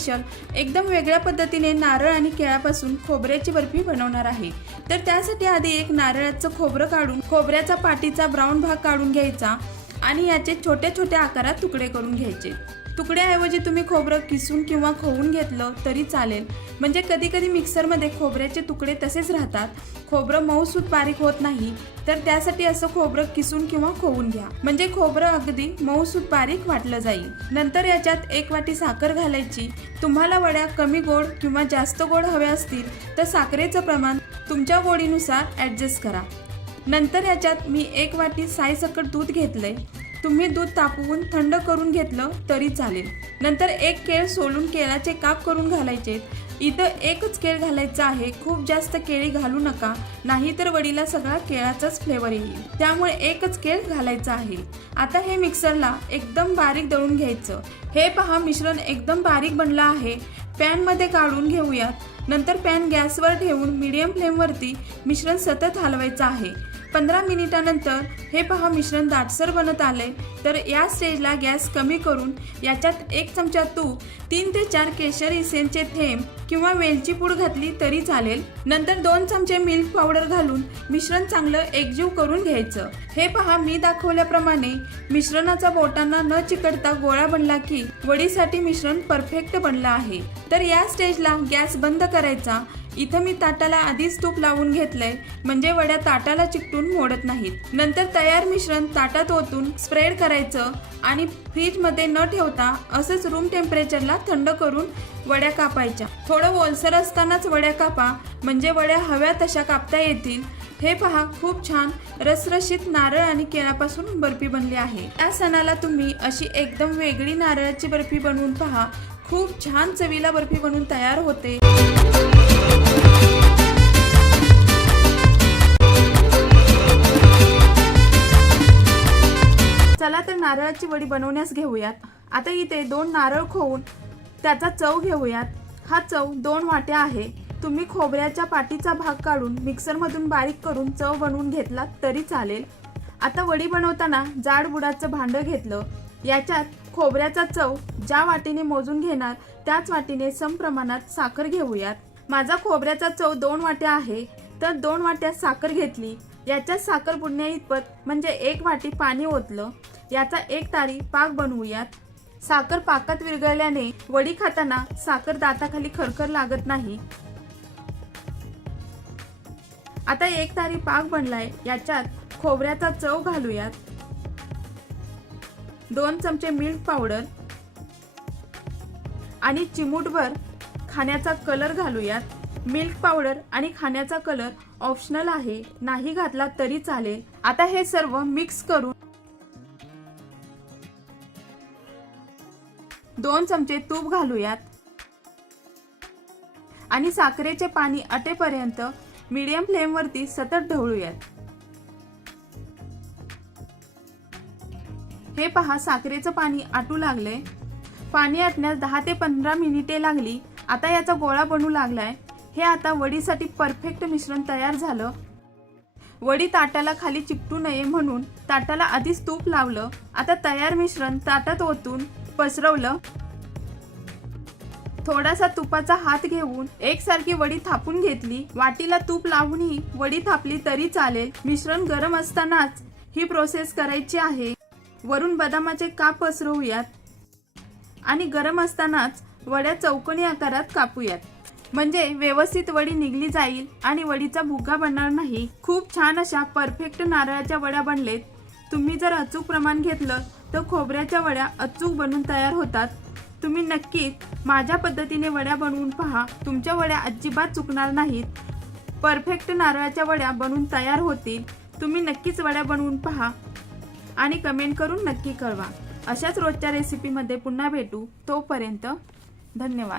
Special एकदम वेगळ्या पद्धतीने नारळ आणि केळापासून खोबऱ्याची बर्फी बनवणार आहे. तर त्यासाठी आधी एक नारळाचं खोबरं काढून खोबऱ्याचा पाठीचा ब्राऊन भाग काढून घ्यायचा. आणि याचे छोट्या छोट्या आकारात तुकडे करून घ्यायचे. तुकड्याऐवजी तुम्ही खोबरं किसून किंवा खवून घेतलं तरी चालेल. म्हणजे कधीकधी मिक्सरमध्ये खोबऱ्याचे तुकडे तसेच राहतात. खोबरं मऊसूत बारीक होत नाही तर त्यासाठी असं खोबरं किसून किंवा खोवून घ्या. म्हणजे खोबरं अगदी मऊसूत बारीक वाटलं जाईल. नंतर याच्यात एक वाटी साखर घालायची. तुम्हाला वड्या कमी गोड किंवा जास्त गोड हव्या असतील तर साखरेचं प्रमाण तुमच्या गोडीनुसार ॲडजस्ट करा. नंतर याच्यात मी एक वाटी सायसकट दूध घेतलंय. तुम्ही दूध तापवून थंड करून घेतलं तरी चालेल. नंतर एक केळ सोलून केळाचे काप करून घालायचे. इथं एकच केळ घालायचं आहे. खूप जास्त केळी घालू नका. नाहीतर वडीला सगळा केळाचाच फ्लेवर येईल. त्यामुळे एकच केळ घालायचा आहे. आता हे मिक्सरला एकदम बारीक दळून घ्यायचं. हे पहा मिश्रण एकदम बारीक बनलं आहे. पॅनमध्ये काढून घेऊयात. नंतर पॅन गॅसवर ठेवून मीडियम फ्लेमवरती मिश्रण सतत हलवायचं आहे. पंधरा मिनिटानंतर हे पहा मिश्रण दाटसर बनत आले तर या स्टेजला गॅस कमी करून याच्यात एक चमचा तूप तीन ते चार केशर इसेनचे थेंब किंवा वेलची पूड घातली तरी चालेल. नंतर दोन चमचे मिल्क पावडर घालून मिश्रण चांगलं एकजीव करून घ्यायचं. हे पहा मी दाखवल्याप्रमाणे मिश्रणाचा बोटांना न चिकटता गोळा बनला की वडीसाठी मिश्रण परफेक्ट बनलं आहे. तर या स्टेजला गॅस बंद करायचा. इथं मी ताटाला आधीच तूप लावून घेतलंय. म्हणजे वड्या ताटाला चिकटून मोडत नाहीत. नंतर तयार मिश्रण ताटात ओतून स्प्रेड करायचं आणि फ्रीजमध्ये न ठेवता असंच रूम टेम्परेचरला थंड करून वड्या कापायच्या. थोडं ओलसर असतानाच वड्या कापा म्हणजे वड्या हव्या तशा कापता येतील. हे पहा खूप छान रसरशीत नारळ आणि केळापासून बर्फी बनली आहे. या सणाला तुम्ही अशी एकदम वेगळी नारळाची बर्फी बनवून पहा. खूप छान चवीला बर्फी बनवून तयार होते. नारळाची वडी बनवण्यास घेऊयात. आता इथे दोन नारळ खोवून त्याचा चव घेऊयात. हा चव दोन वाट्या आहे. तुम्ही खोबऱ्याच्या पाटीचा भाग काढून मिक्सरमधून बारीक करून चव बनवून घेतला तरी चालेल. आता वडी बनवताना जाड बुडाचं भांडं घेतलं. याच्यात खोबऱ्याचा चव ज्या वाटीने मोजून घेणार त्याच वाटीने सम प्रमाणात साखर घेऊयात. माझा खोबऱ्याचा चव दोन वाट्या आहे. तर दोन वाट्या साखर घेतली. याच्यात साखर बुडण्या इतपत म्हणजे एक वाटी पाणी ओतलं. याचा एक तारी पाक बनवूयात. साखर पाकात विरघळल्याने वडी खाताना साखर दाताखाली खरखर लागत नाही. आता एक तारी पाक बनलाय. याच्यात खोबऱ्याचा चव घालूयात. दोन चमचे मिल्क पावडर आणि चिमूटभर खाण्याचा कलर घालूयात. मिल्क पावडर आणि खाण्याचा कलर ऑप्शनल आहे. नाही घातला तरी चालेल. आता हे सर्व मिक्स करून दोन चमचे तूप घालूयात. आणि साखरेचे पाणी अटेपर्यंत मीडियम फ्लेमवरती सतत ढवळूयात. हे पहा साखरेचं पाणी आटू लागले पाणी आटण्यास दहा ते पंधरा मिनिटे लागली. आता याचा गोळा बनू लागलाय. हे आता वडीसाठी परफेक्ट मिश्रण तयार झालं. वडी ताटाला खाली चिकटू नये म्हणून ताटाला आधीच तूप लावलं. आता तयार मिश्रण ताटात ओतून पसरवलं. थोडासा तुपाचा हात घेऊन एकसारखी वडी थापून घेतली. वाटीला तूप लावूनही वडी थापली तरी चालेल. मिश्रण गरम असतानाच ही प्रोसेस करायची आहे. वरून बदामाचे काप पसरवूयात आणि गरम असतानाच वड्या चौकोनी आकारात कापूयात. म्हणजे व्यवस्थित वडी निघली जाईल आणि वडीचा भुगा बनणार नाही. खूप छान अशा परफेक्ट नारळाच्या वड्या बनलेत. तुम्ही जर अचूक प्रमाण घेतलं तर खोबऱ्याच्या वड्या अचूक बनून तयार होतात. तुम्ही नक्कीच माझ्या पद्धतीने वड्या बनवून पहा. तुमच्या वड्या अजिबात चुकणार नाहीत. परफेक्ट नारळाच्या वड्या बनवून तयार होतील. तुम्ही नक्कीच वड्या बनवून पहा. आणि कमेंट करून नक्की कळवा. अशाच रोजच्या रेसिपीमध्ये पुन्हा भेटू. तोपर्यंत धन्यवाद.